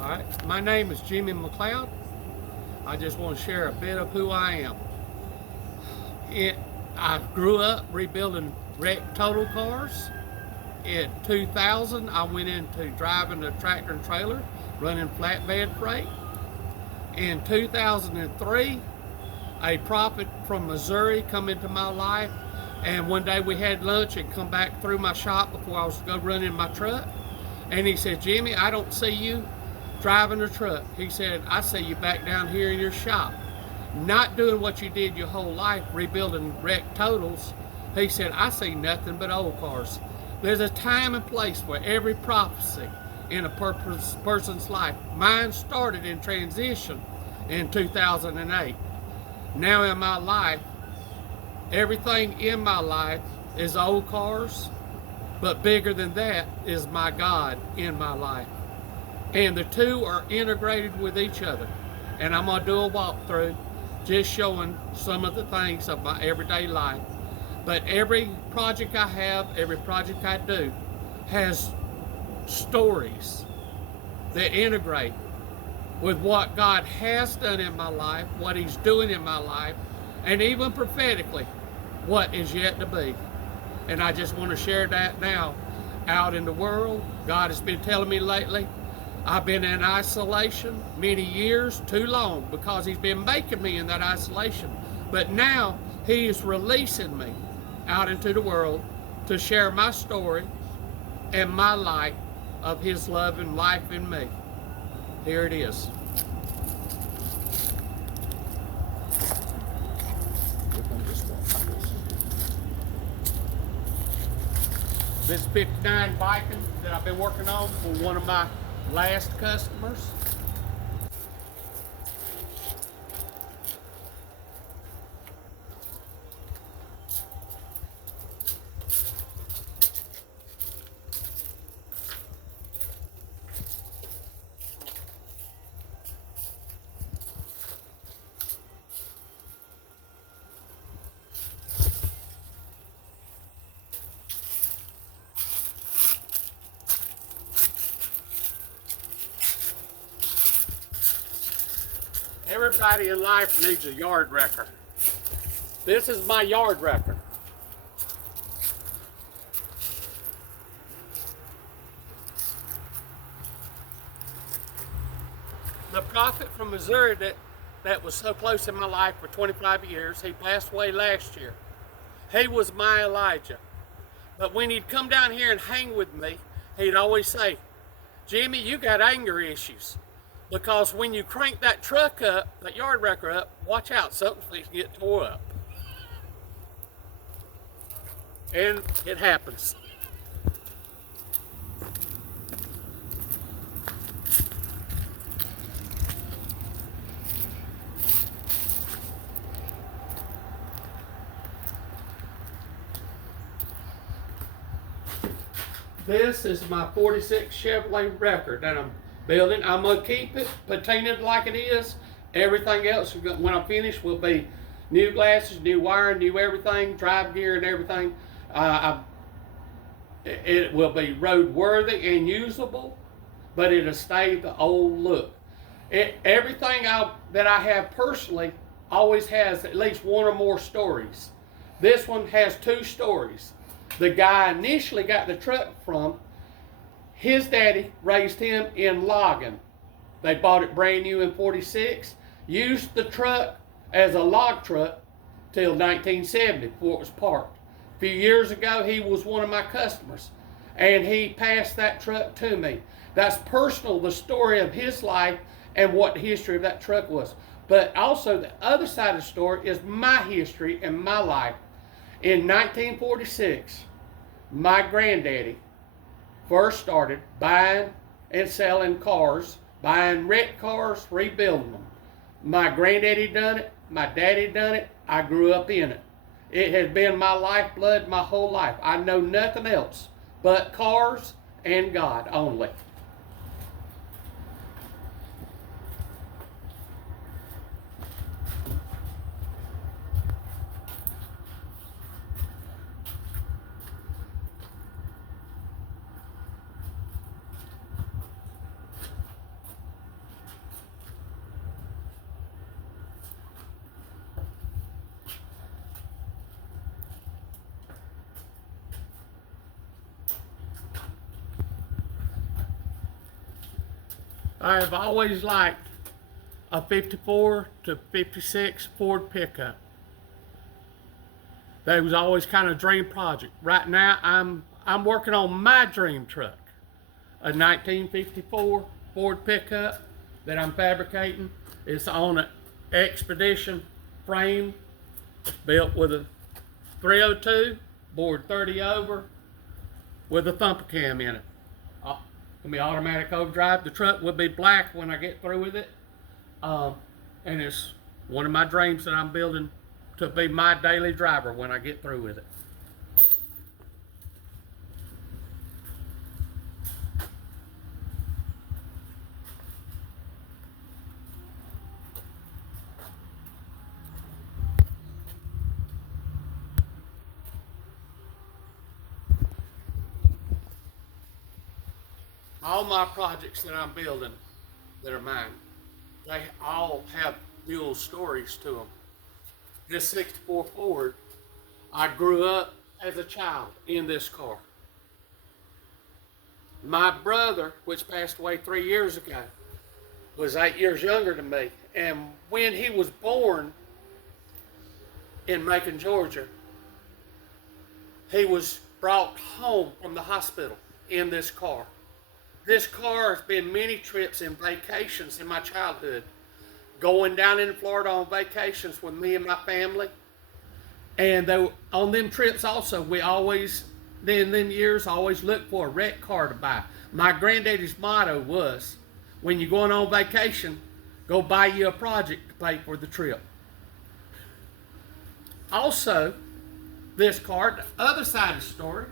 All right, my name is Jimmy McLeod. I just want to share a bit of who I am. It, I grew up rebuilding wrecked total cars. In 2000, I went into driving a tractor and trailer, running flatbed freight. In 2003, a prophet from Missouri come into my life, and one day we had lunch and come back through my shop before I was to go running my truck. And he said, Jimmy, I don't see you driving a truck. He said, I see you back down here in your shop, not doing what you did your whole life, rebuilding wrecked totals. He said, I see nothing but old cars. There's a time and place for every prophecy in a person's life. Mine started in transition in 2008. Now in my life, everything in my life is old cars, but bigger than that is my God in my life. And the two are integrated with each other. And I'm going to do a walkthrough just showing some of the things of my everyday life. But every project I have, every project I do, has stories that integrate with what God has done in my life, what He's doing in my life, and even prophetically, what is yet to be. And I just want to share that now out in the world. God has been telling me lately, I've been in isolation many years, too long, because He's been making me in that isolation. But now He is releasing me out into the world to share my story and my life of His love and life in me. Here it is. This 59 Viking that I've been working on for one of my last customers. Everybody in life needs a yard wrecker. This is my yard wrecker. The prophet from Missouri that was so close in my life for 25 years, he passed away last year. He was my Elijah. But when he'd come down here and hang with me, he'd always say, Jimmy, you got anger issues. Because when you crank that truck up, that yard wrecker up, watch out, something's going to get tore up. And it happens. This is my 46 Chevrolet Record that I'm building. I'm going to keep it patinaed like it is. Everything else, when I'm finished, will be new glasses, new wiring, new everything, drive gear and everything. It will be roadworthy and usable, but it'll stay the old look. Everything that I have personally always has at least one or more stories. This one has two stories. The guy initially got the truck from, his daddy raised him in logging. They bought it brand new in 46, used the truck as a log truck till 1970 before it was parked. A few years ago, he was one of my customers, and he passed that truck to me. That's personal, the story of his life and what the history of that truck was. But also the other side of the story is my history and my life. In 1946, my granddaddy first started buying and selling cars, buying wrecked cars, rebuilding them. My granddaddy done it, my daddy done it, I grew up in it. It has been my lifeblood my whole life. I know nothing else but cars and God only. I have always liked a 54 to 56 Ford pickup. That was always kind of a dream project. Right now, I'm working on my dream truck, a 1954 Ford pickup that I'm fabricating. It's on an Expedition frame, built with a 302, bored 30 over, with a thumper cam in it. It'll be automatic overdrive. The truck will be black when I get through with it. And it's one of my dreams that I'm building to be my daily driver when I get through with it. All my projects that I'm building that are mine, they all have dual stories to them. This 64 Ford, I grew up as a child in this car. My brother, which passed away 3 years ago, was 8 years younger than me. And when he was born in Macon, Georgia, he was brought home from the hospital in this car. This car has been many trips and vacations in my childhood. Going down in Florida on vacations with me and my family. And on them trips also, we always, in them years, always looked for a wrecked car to buy. My granddaddy's motto was, when you're going on vacation, go buy you a project to pay for the trip. Also, this car, the other side of the story,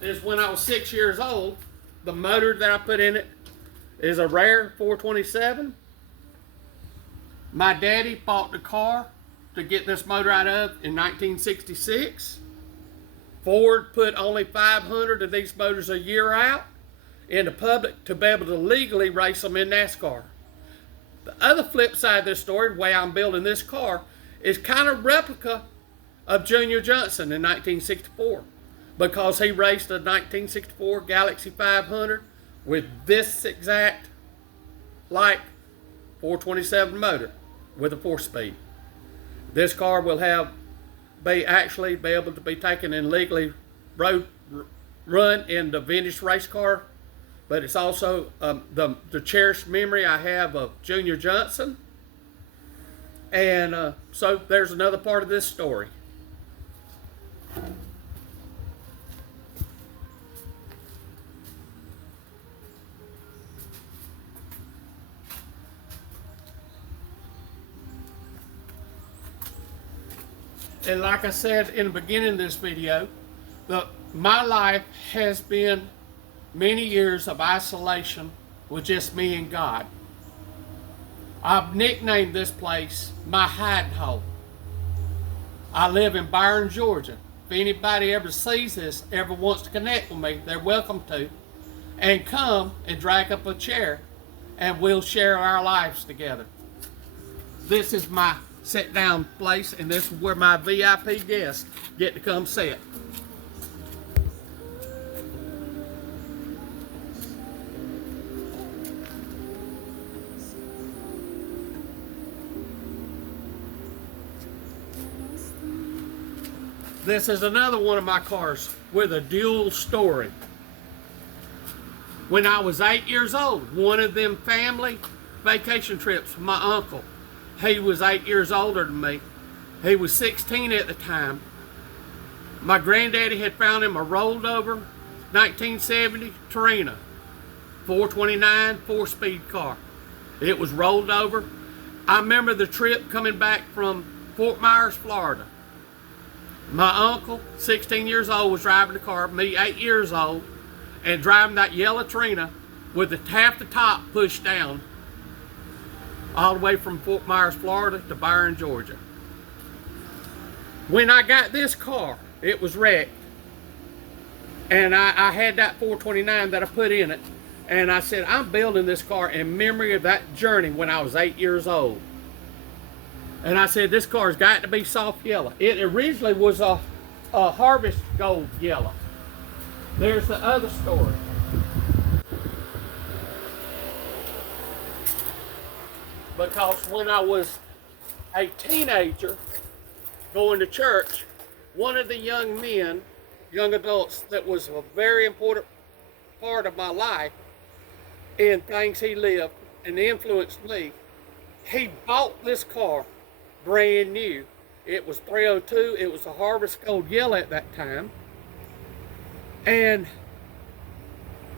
is when I was 6 years old, the motor that I put in it is a rare 427. My daddy bought the car to get this motor out of in 1966. Ford put only 500 of these motors a year out in the public to be able to legally race them in NASCAR. The other flip side of this story, the way I'm building this car, is kind of replica of Junior Johnson in 1964. Because he raced a 1964 Galaxy 500 with this exact like 427 motor with a 4-speed. This car will be able to be taken and legally run in the vintage race car, but it's also the cherished memory I have of Junior Johnson. And so there's another part of this story. And like I said in the beginning of this video, my life has been many years of isolation with just me and God. I've nicknamed this place my hiding hole. I live in Byron, Georgia. If anybody ever sees this, ever wants to connect with me, they're welcome to. And come and drag up a chair and we'll share our lives together. This is my sit down place, and this is where my VIP guests get to come sit. This is another one of my cars with a dual story. When I was 8 years old, one of them family vacation trips with my uncle, he was 8 years older than me. He was 16 at the time. My granddaddy had found him a rolled over 1970 Torino, 429 4-speed car. It was rolled over. I remember the trip coming back from Fort Myers, Florida. My uncle, 16 years old, was driving the car, me 8 years old, and driving that yellow Torino with half the top pushed down all the way from Fort Myers, Florida to Byron, Georgia. When I got this car, it was wrecked. And I had that 429 that I put in it. And I said, I'm building this car in memory of that journey when I was 8 years old. And I said, this car's got to be soft yellow. It originally was a harvest gold yellow. There's the other story. because when I was a teenager going to church, one of the young men, young adults, that was a very important part of my life and things he lived and influenced me, he bought this car brand new. It was 302. It was a Harvest Gold Yellow at that time. And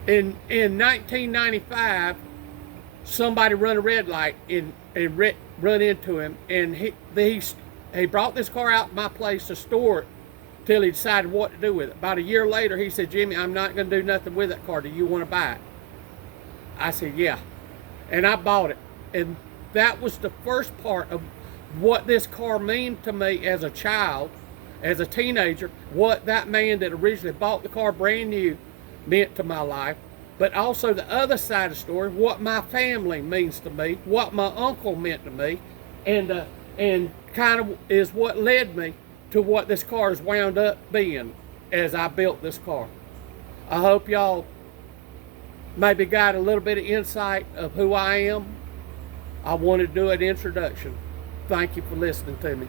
in 1995, somebody run a red light and run into him, and he brought this car out to my place to store it till he decided what to do with it. About a year later, he said, "Jimmy, I'm not going to do nothing with that car. Do you want to buy it?" I said, "Yeah." And I bought it. And that was the first part of what this car meant to me as a child, as a teenager, what that man that originally bought the car brand new meant to my life, but also the other side of the story, what my family means to me, what my uncle meant to me, and kind of is what led me to what this car has wound up being as I built this car. I hope y'all maybe got a little bit of insight of who I am. I wanted to do an introduction. Thank you for listening to me.